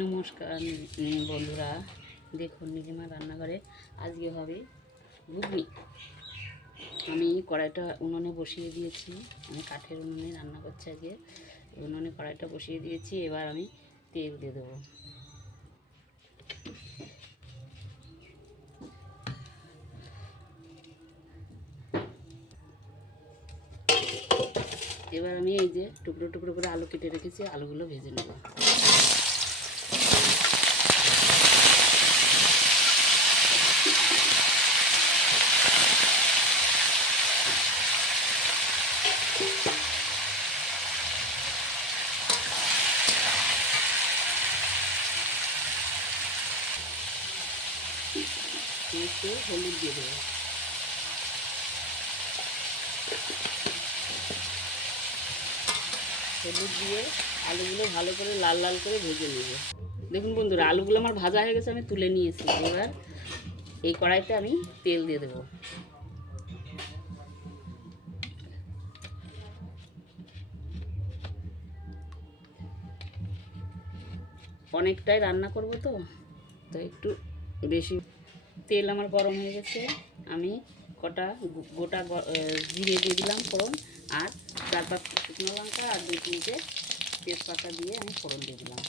নমস্কার বন্ধুরা, দেখুন নীলিমা রান্নাঘরে আজকে হবে ঘুগনি। আমি কড়াইটা উনুনে বসিয়ে দিয়েছি। আমি কাঠের উনুনে রান্না করছি আজকে। উনুনে কড়াইটা বসিয়ে দিয়েছি। এবার আমি তেল দিয়ে দেবো। এবার আমি এই যে টুকরো টুকরো করে আলু কেটে রেখেছি, আলুগুলো ভেজে নেব। একটু হলুদ দিয়ে দেবো। হলুদ দিয়ে আলুগুলো ভালো করে লাল লাল করে ভেজে নেব। দেখুন বন্ধুরা, আলুগুলো আমার ভাজা হয়ে গেছে, আমি তুলে নিয়েছি। এবার এই কড়াইতে আমি তেল দিয়ে দেবো। অনেকটাই রান্না করব তো একটু বেশি। তেল আমার গরম হয়ে গেছে। আমি কটা গোটা জিরে দিয়ে দিলাম ফোড়ন, আর 4-5 শুকনো লঙ্কা আর 2-3টে তেজপাতা দিয়ে আমি ফোড়ন দিয়ে দিলাম।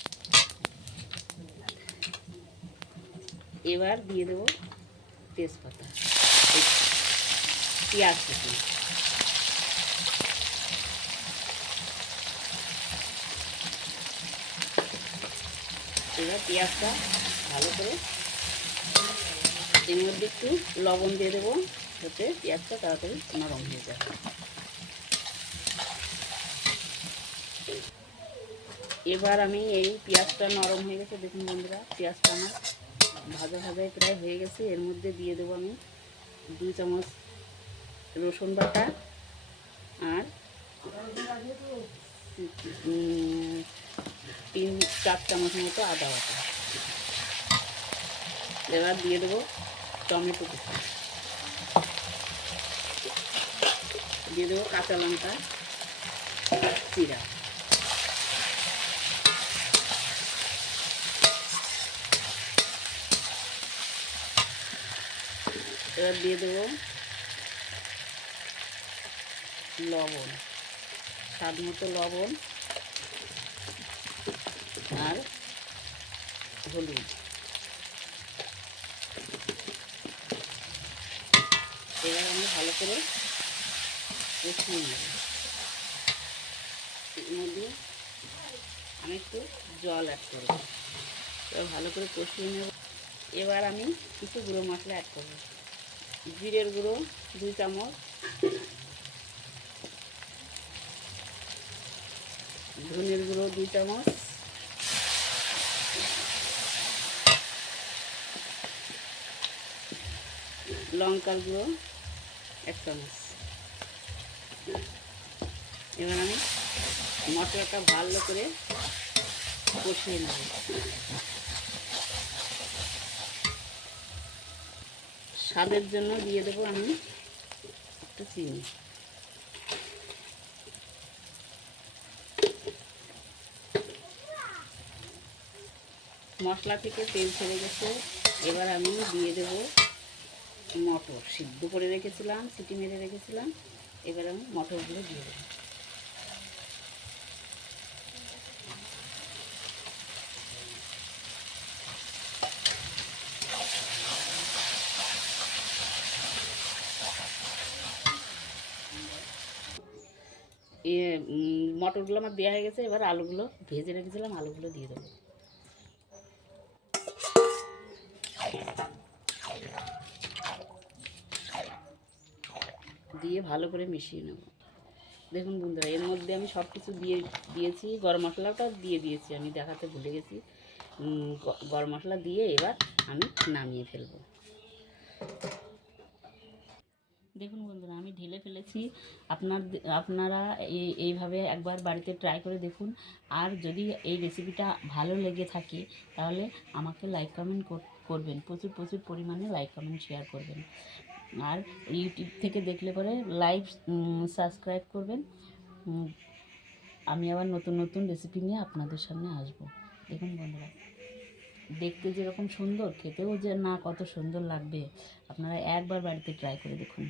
এবার দিয়ে দেবো তেজপাতা, পেঁয়াজ কুচি। এবার পেঁয়াজটা ভালো করে এর মধ্যে একটু লবণ দিয়ে দেবো, যাতে পেঁয়াজটা তাড়াতাড়ি নরম হয়ে যায়। এবার আমি এই পেঁয়াজটা নরম হয়ে গেছে, দেখুন বন্ধুরা, পেঁয়াজটা আমার ভাজা ভাজাই প্রায় হয়ে গেছে। এর মধ্যে দিয়ে দেবো আমি 2 চামচ রসুন বাটা আর 3-4 চামচ মতো আদা বাটা। এবার দিয়ে দেবো টমেটো কুচি, দিয়ে দেবো কাঁচা লঙ্কা চিরা। এবার দিয়ে দেবো লবণ, স্বাদ মতো লবণ আর হলুদ। এবার আমি ভালো করে কষিয়ে নেব। এর মধ্যে আমি একটু জল অ্যাড করব। এবার ভালো করে কষিয়ে নেব। এবার আমি কিছু গুঁড়ো মশলা অ্যাড করব। জিরের গুঁড়ো 2 চামচ, ধনের গুঁড়ো 2 চামচ, লঙ্কার গুঁড়ো 1 চামচ। এবার আমি মশলাটা ভালো করে কষিয়ে নেব। স্বাদের জন্য দিয়ে দেবো আমি একটু চিনি। মশলা থেকে তেল ছেড়ে গেছে। এবার আমি দিয়ে দেবো মটর, সিদ্ধ করে রেখেছিলাম, সিটি মেরে রেখেছিলাম। এবার আমি মটরগুলো দিয়ে দেবো। মটরগুলো আমার দেওয়া হয়ে গেছে। এবার আলুগুলো ভেজে রেখেছিলাম, আলুগুলো দিয়ে দেবো। দিয়ে ভালো করে মিশিয়ে নেব। দেখুন বন্ধুরা, এর মধ্যে আমি সব কিছু দিয়েছি। গরম মশলাটাও দিয়ে দিয়েছি, আমি দেখাতে ভুলে গেছি। গরম মশলা দিয়ে এবার আমি নামিয়ে ফেলবো। দেখুন বন্ধুরা, আমি ঢেলে ফেলেছি। আপনারা এইভাবে একবার বাড়িতে ট্রাই করে দেখুন। আর যদি এই রেসিপিটা ভালো লেগে থাকে তাহলে আমাকে লাইক কমেন্ট করবেন। প্রচুর প্রচুর পরিমাণে লাইক কমেন্ট শেয়ার করবেন। আর ইউটিউব থেকে দেখলে পরে সাবস্ক্রাইব করবেন। আমি আবার নতুন নতুন রেসিপি নিয়ে আপনাদের সামনে আসবো। দেখুন বন্ধুরা, দেখতে যেরকম সুন্দর, খেতেও যে না কত সুন্দর লাগবে, আপনারা একবার বাড়িতে ট্রাই করে দেখুন।